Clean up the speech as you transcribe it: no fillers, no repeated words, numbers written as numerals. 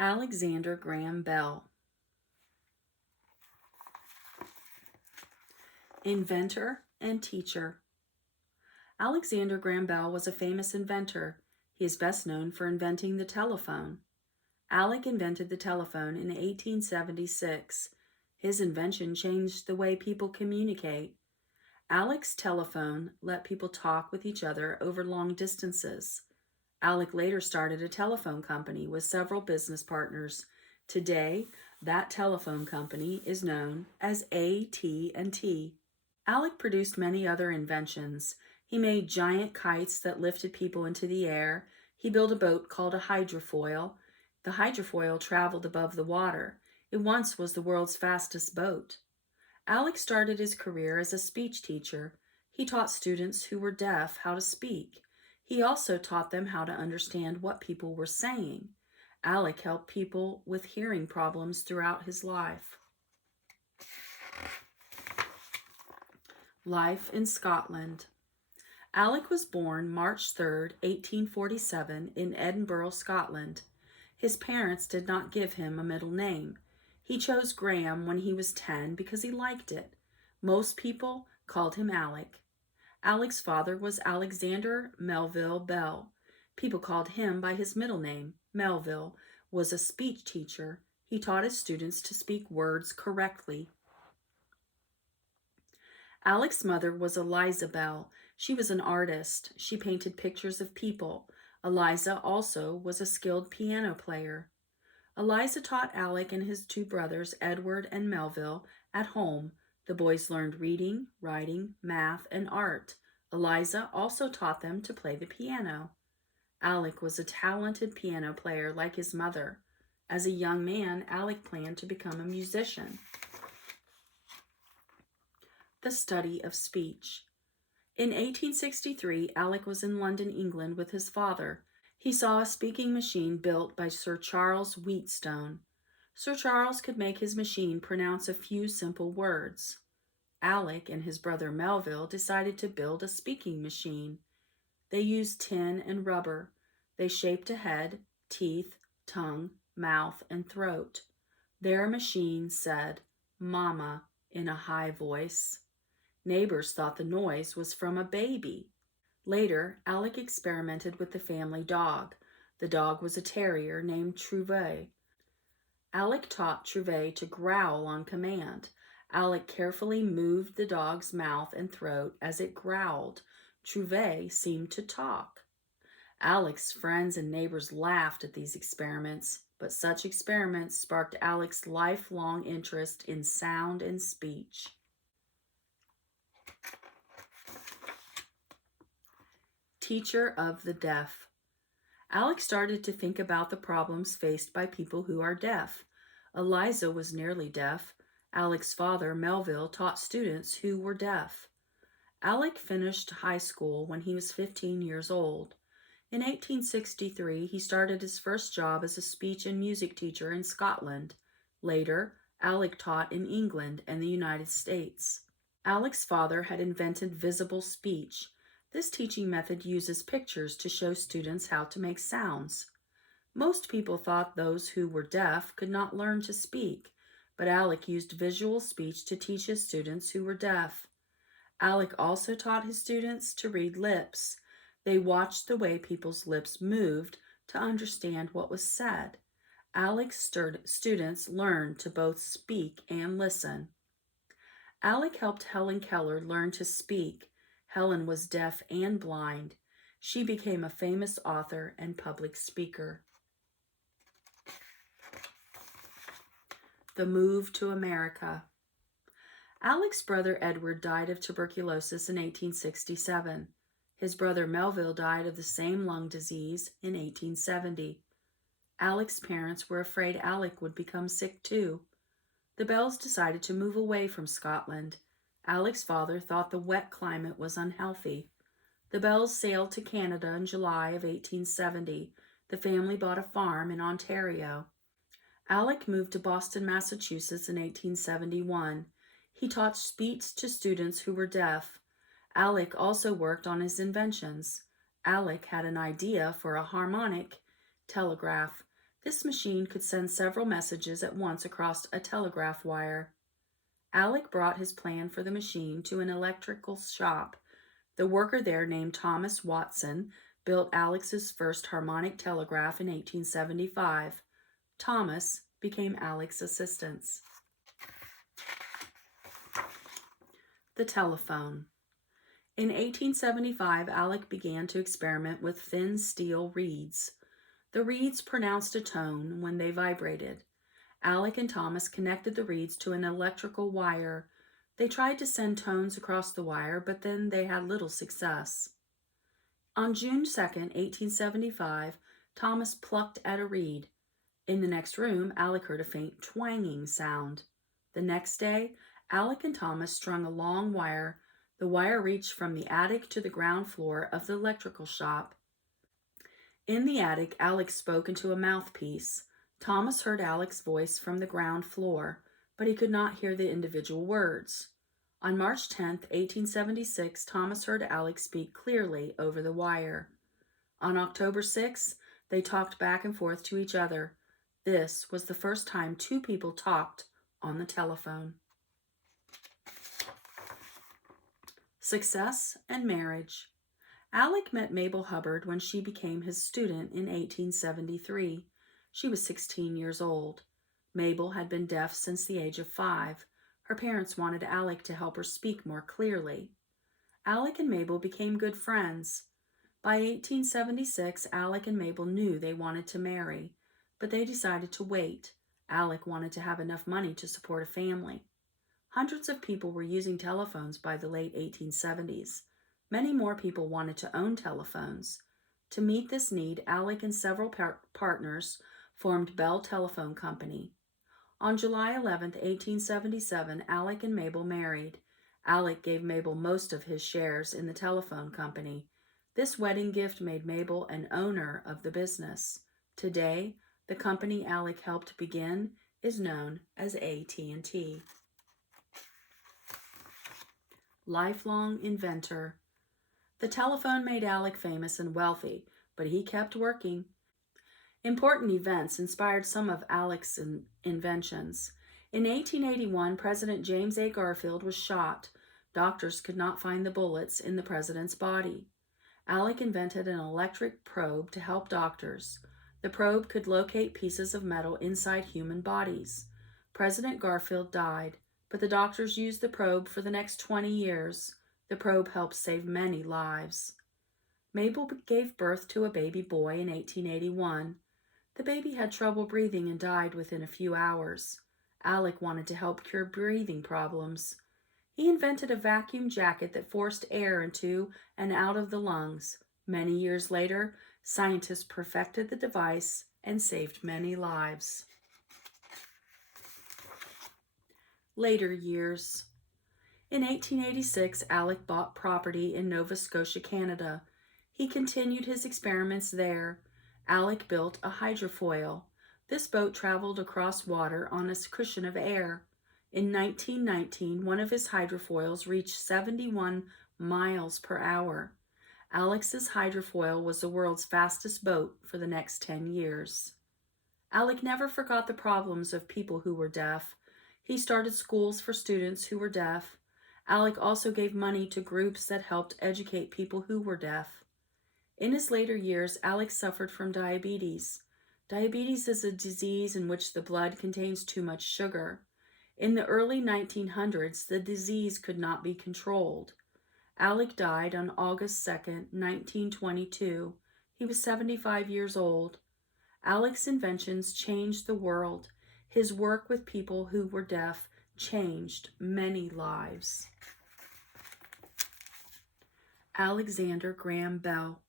Alexander Graham Bell. Inventor and teacher. Alexander Graham Bell was a famous inventor. He is best known for inventing the telephone. Alec invented the telephone in 1876. His invention changed the way people communicate. Alec's telephone let people talk with each other over long distances. Alec later started a telephone company with several business partners. Today, that telephone company is known as AT&T. Alec produced many other inventions. He made giant kites that lifted people into the air. He built a boat called a hydrofoil. The hydrofoil traveled above the water. It once was the world's fastest boat. Alec started his career as a speech teacher. He taught students who were deaf how to speak. He also taught them how to understand what people were saying. Alec helped people with hearing problems throughout his life. Life in Scotland. Alec was born March 3, 1847, in Edinburgh, Scotland. His parents did not give him a middle name. He chose Graham when he was 10 because he liked it. Most people called him Alec. Alec's father was Alexander Melville Bell. People called him by his middle name. Melville was a speech teacher. He taught his students to speak words correctly. Alec's mother was Eliza Bell. She was an artist. She painted pictures of people. Eliza also was a skilled piano player. Eliza taught Alec and his two brothers, Edward and Melville, at home. The boys learned reading, writing, math, and art. Eliza also taught them to play the piano. Alec was a talented piano player like his mother. As a young man, Alec planned to become a musician. The study of speech. In 1863, Alec was in London, England with his father. He saw a speaking machine built by Sir Charles Wheatstone. Sir Charles could make his machine pronounce a few simple words. Alec and his brother Melville decided to build a speaking machine. They used tin and rubber. They shaped a head, teeth, tongue, mouth, and throat. Their machine said, "Mama," in a high voice. Neighbors thought the noise was from a baby. Later, Alec experimented with the family dog. The dog was a terrier named Trouvé. Alec taught Trouvé to growl on command. Alec carefully moved the dog's mouth and throat as it growled. Trouvé seemed to talk. Alec's friends and neighbors laughed at these experiments, but such experiments sparked Alec's lifelong interest in sound and speech. Teacher of the deaf. Alec started to think about the problems faced by people who are deaf. Eliza was nearly deaf. Alec's father, Melville, taught students who were deaf. Alec finished high school when he was 15 years old. In 1863, he started his first job as a speech and music teacher in Scotland. Later, Alec taught in England and the United States. Alec's father had invented visible speech. This teaching method uses pictures to show students how to make sounds. Most people thought those who were deaf could not learn to speak, but Alec used visual speech to teach his students who were deaf. Alec also taught his students to read lips. They watched the way people's lips moved to understand what was said. Alec's students learned to both speak and listen. Alec helped Helen Keller learn to speak. Helen was deaf and blind. She became a famous author and public speaker. The move to America. Alec's brother Edward died of tuberculosis in 1867. His brother Melville died of the same lung disease in 1870. Alec's parents were afraid Alec would become sick too. The Bells decided to move away from Scotland. Alec's father thought the wet climate was unhealthy. The Bells sailed to Canada in July of 1870. The family bought a farm in Ontario. Alec moved to Boston, Massachusetts in 1871. He taught speech to students who were deaf. Alec also worked on his inventions. Alec had an idea for a harmonic telegraph. This machine could send several messages at once across a telegraph wire. Alec brought his plan for the machine to an electrical shop. The worker there, named Thomas Watson, built Alex's first harmonic telegraph in 1875. Thomas became Alec's assistant. The telephone. In 1875, Alec began to experiment with thin steel reeds. The reeds pronounced a tone when they vibrated. Alec and Thomas connected the reeds to an electrical wire. They tried to send tones across the wire, but then they had little success. On June 2nd, 1875, Thomas plucked at a reed. In the next room, Alec heard a faint twanging sound. The next day, Alec and Thomas strung a long wire. The wire reached from the attic to the ground floor of the electrical shop. In the attic, Alec spoke into a mouthpiece. Thomas heard Alec's voice from the ground floor, but he could not hear the individual words. On March 10, 1876, Thomas heard Alec speak clearly over the wire. On October 6, they talked back and forth to each other. This was the first time two people talked on the telephone. Success and marriage. Alec met Mabel Hubbard when she became his student in 1873. She was 16 years old. Mabel had been deaf since the age of 5. Her parents wanted Alec to help her speak more clearly. Alec and Mabel became good friends. By 1876, Alec and Mabel knew they wanted to marry, but they decided to wait. Alec wanted to have enough money to support a family. Hundreds of people were using telephones by the late 1870s. Many more people wanted to own telephones. To meet this need, Alec and several partners formed Bell Telephone Company. On July 11, 1877, Alec and Mabel married. Alec gave Mabel most of his shares in the telephone company. This wedding gift made Mabel an owner of the business. Today, the company Alec helped begin is known as AT&T. Lifelong inventor. The telephone made Alec famous and wealthy, but he kept working. Important events inspired some of Alec's inventions. In 1881, President James A. Garfield was shot. Doctors could not find the bullets in the president's body. Alec invented an electric probe to help doctors. The probe could locate pieces of metal inside human bodies. President Garfield died, but the doctors used the probe for the next 20 years. The probe helped save many lives. Mabel gave birth to a baby boy in 1881. The baby had trouble breathing and died within a few hours. Alec wanted to help cure breathing problems. He invented a vacuum jacket that forced air into and out of the lungs. Many years later, scientists perfected the device and saved many lives. Later years. In 1886, Alec bought property in Nova Scotia, Canada. He continued his experiments there. Alec built a hydrofoil. This boat traveled across water on a cushion of air. In 1919, one of his hydrofoils reached 71 miles per hour. Alec's hydrofoil was the world's fastest boat for the next 10 years. Alec never forgot the problems of people who were deaf. He started schools for students who were deaf. Alec also gave money to groups that helped educate people who were deaf. In his later years, Alec suffered from diabetes. Diabetes is a disease in which the blood contains too much sugar. In the early 1900s, the disease could not be controlled. Alec died on August 2, 1922. He was 75 years old. Alec's inventions changed the world. His work with people who were deaf changed many lives. Alexander Graham Bell.